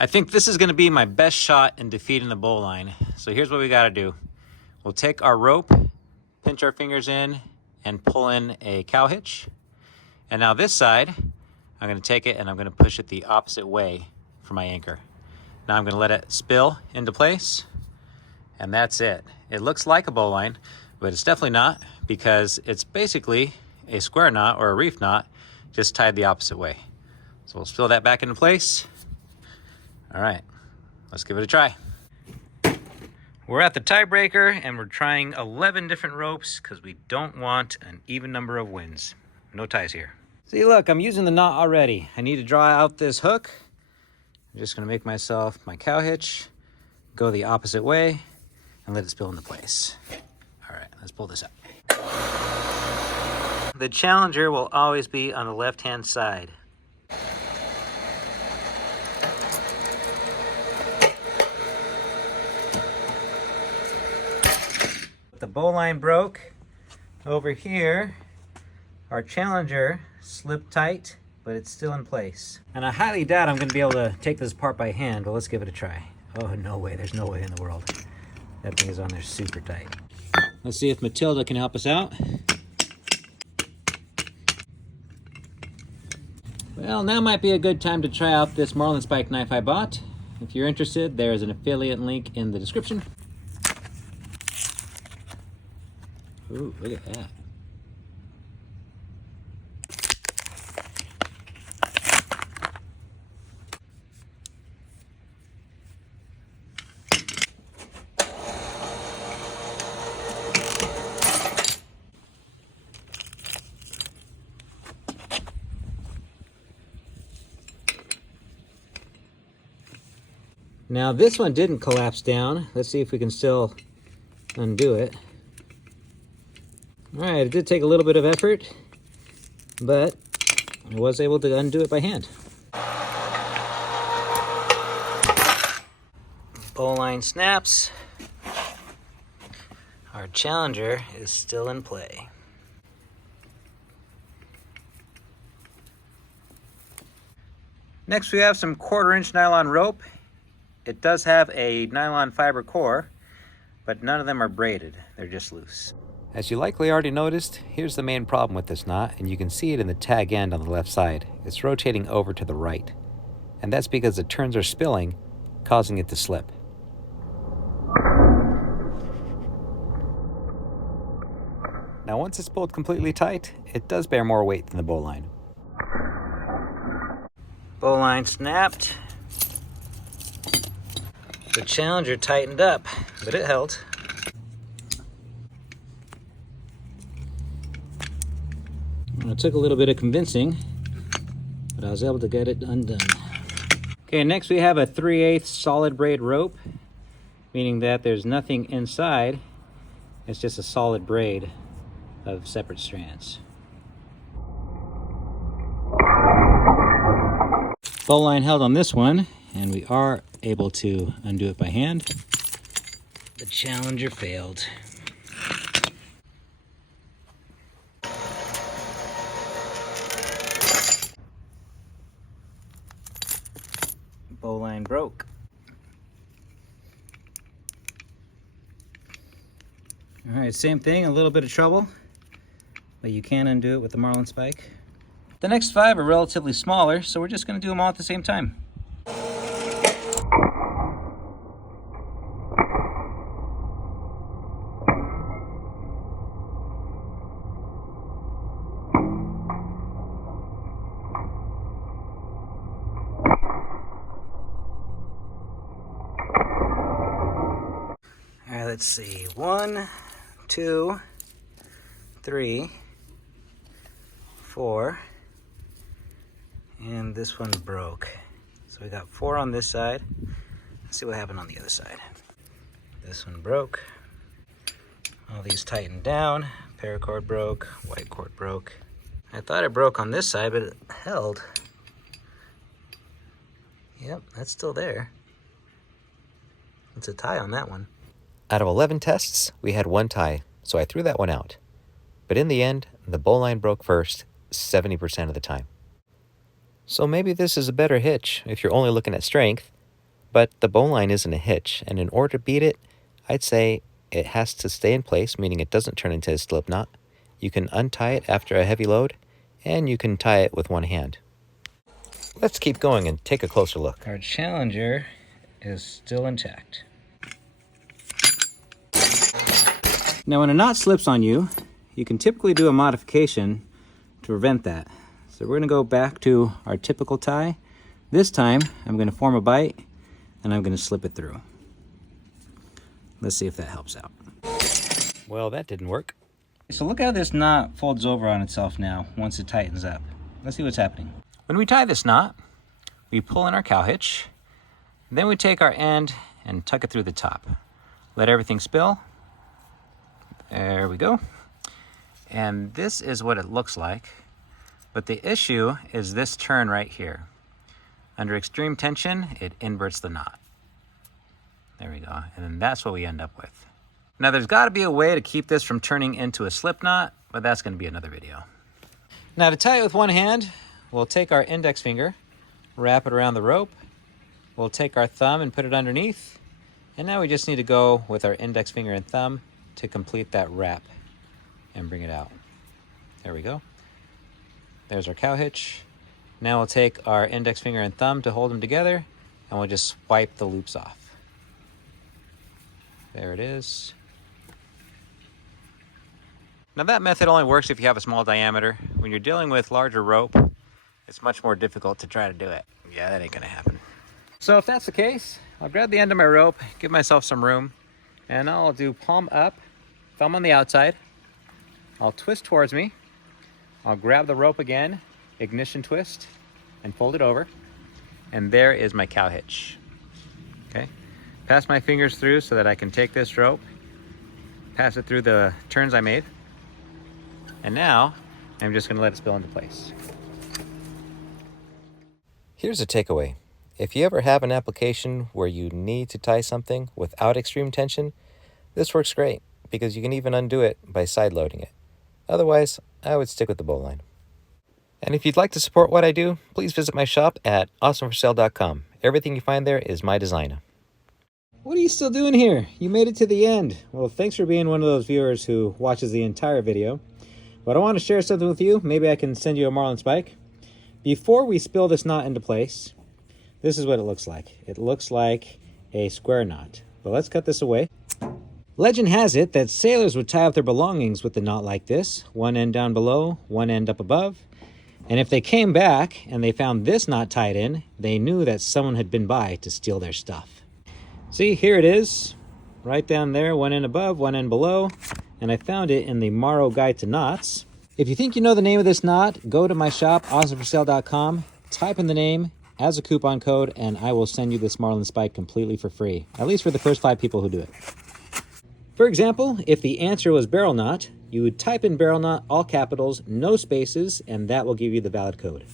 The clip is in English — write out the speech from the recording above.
I think this is going to be my best shot in defeating the bowline. So here's what we got to do. We'll take our rope, pinch our fingers in, and pull in a cow hitch. And now this side, I'm going to take it and I'm going to push it the opposite way for my anchor. Now I'm going to let it spill into place, and that's it. It looks like a bowline, but it's definitely not, because it's basically a square knot or a reef knot, just tied the opposite way. So we'll spill that back into place. All right, let's give it a try. We're at the tiebreaker and we're trying 11 different ropes because we don't want an even number of wins. No ties here. See, look, I'm using the knot already. I need to draw out this hook. I'm just gonna make myself my cow hitch, go the opposite way, and let it spill into place. All right, let's pull this up. The challenger will always be on the left-hand side. The bowline broke. Over here, our challenger slipped tight, but it's still in place. And I highly doubt I'm gonna be able to take this apart by hand, but let's give it a try. Oh, no way, there's no way in the world. That thing is on there super tight. Let's see if Matilda can help us out. Well, now might be a good time to try out this marlin spike knife I bought. If you're interested, there is an affiliate link in the description. Ooh, look at that. Now this one didn't collapse down. Let's see if we can still undo it. All right, it did take a little bit of effort, but I was able to undo it by hand. Bowline snaps. Our challenger is still in play. Next we have some 1/4-inch nylon rope. It does have a nylon fiber core, but none of them are braided. They're just loose. As you likely already noticed, here's the main problem with this knot, and you can see it in the tag end on the left side. It's rotating over to the right, and that's because the turns are spilling, causing it to slip. Now once it's pulled completely tight, it does bear more weight than the bowline. Bowline snapped. The challenger tightened up, but it held. It took a little bit of convincing, but I was able to get it undone. Okay, next we have a 3/8 solid braid rope, meaning that there's nothing inside. It's just a solid braid of separate strands. Bowline held on this one, and we are able to undo it by hand. The challenger failed. Bowline broke. All right, same thing, a little bit of trouble, but you can undo it with the marlin spike. The next 5 are relatively smaller, so we're just going to do them all at the same time. All right, let's see. 1, 2, 3, 4, and this one broke. So we got 4 on this side. Let's see what happened on the other side. This one broke. All these tightened down. Paracord broke, white cord broke. I thought it broke on this side, but it held. Yep, that's still there. It's a tie on that one. Out of 11 tests, we had 1 tie, so I threw that one out. But in the end, the bowline broke first 70% of the time. So maybe this is a better hitch if you're only looking at strength, But the bowline isn't a hitch, and in order to beat it, I'd say it has to stay in place, meaning it doesn't turn into a slip knot. You can untie it after a heavy load, and you can tie it with one hand. Let's keep going and take a closer look. Our Challenger is still intact. Now when a knot slips on you, you can typically do a modification to prevent that. So we're going to go back to our typical tie. This time I'm going to form a bite and I'm going to slip it through. Let's see if that helps out. Well, that didn't work. So look how this knot folds over on itself now once it tightens up. Let's see what's happening. When we tie this knot, we pull in our cow hitch, then we take our end and tuck it through the top. Let everything spill. There we go. And this is what it looks like. But the issue is this turn right here. Under extreme tension, it inverts the knot. There we go. And then that's what we end up with. Now there's got to be a way to keep this from turning into a slip knot, but that's going to be another video. Now to tie it with one hand, we'll take our index finger, wrap it around the rope. We'll take our thumb and put it underneath. And now we just need to go with our index finger and thumb to complete that wrap and bring it out. There we go. There's our cow hitch. Now we'll take our index finger and thumb to hold them together, and we'll just swipe the loops off. There it is. Now that method only works if you have a small diameter. When you're dealing with larger rope, it's much more difficult to try to do it. Yeah, that ain't gonna happen. So if that's the case, I'll grab the end of my rope, give myself some room, and I'll do palm up, thumb on the outside. I'll twist towards me. I'll grab the rope again, ignition twist, and fold it over. And there is my cow hitch. Okay. Pass my fingers through so that I can take this rope, pass it through the turns I made. And now I'm just gonna let it spill into place. Here's a takeaway. If you ever have an application where you need to tie something without extreme tension, this works great because you can even undo it by side loading it. Otherwise, I would stick with the bowline. And if you'd like to support what I do, please visit my shop at awesomeforsale.com. Everything you find there is my design. What are you still doing here? You made it to the end. Well, thanks for being one of those viewers who watches the entire video. But I want to share something with you. Maybe I can send you a marlin spike. Before we spill this knot into place, this is what it looks like. It looks like a square knot. But let's cut this away. Legend has it that sailors would tie up their belongings with the knot like this, one end down below, one end up above. And if they came back and they found this knot tied in, they knew that someone had been by to steal their stuff. See, here it is, right down there, one end above, one end below. And I found it in the Morrow Guide to Knots. If you think you know the name of this knot, go to my shop, awesomeforsale.com, type in the name as a coupon code, and I will send you this marlin spike completely for free, at least for the first 5 people who do it. For example, if the answer was barrel knot, you would type in barrel knot, all capitals, no spaces, and that will give you the valid code.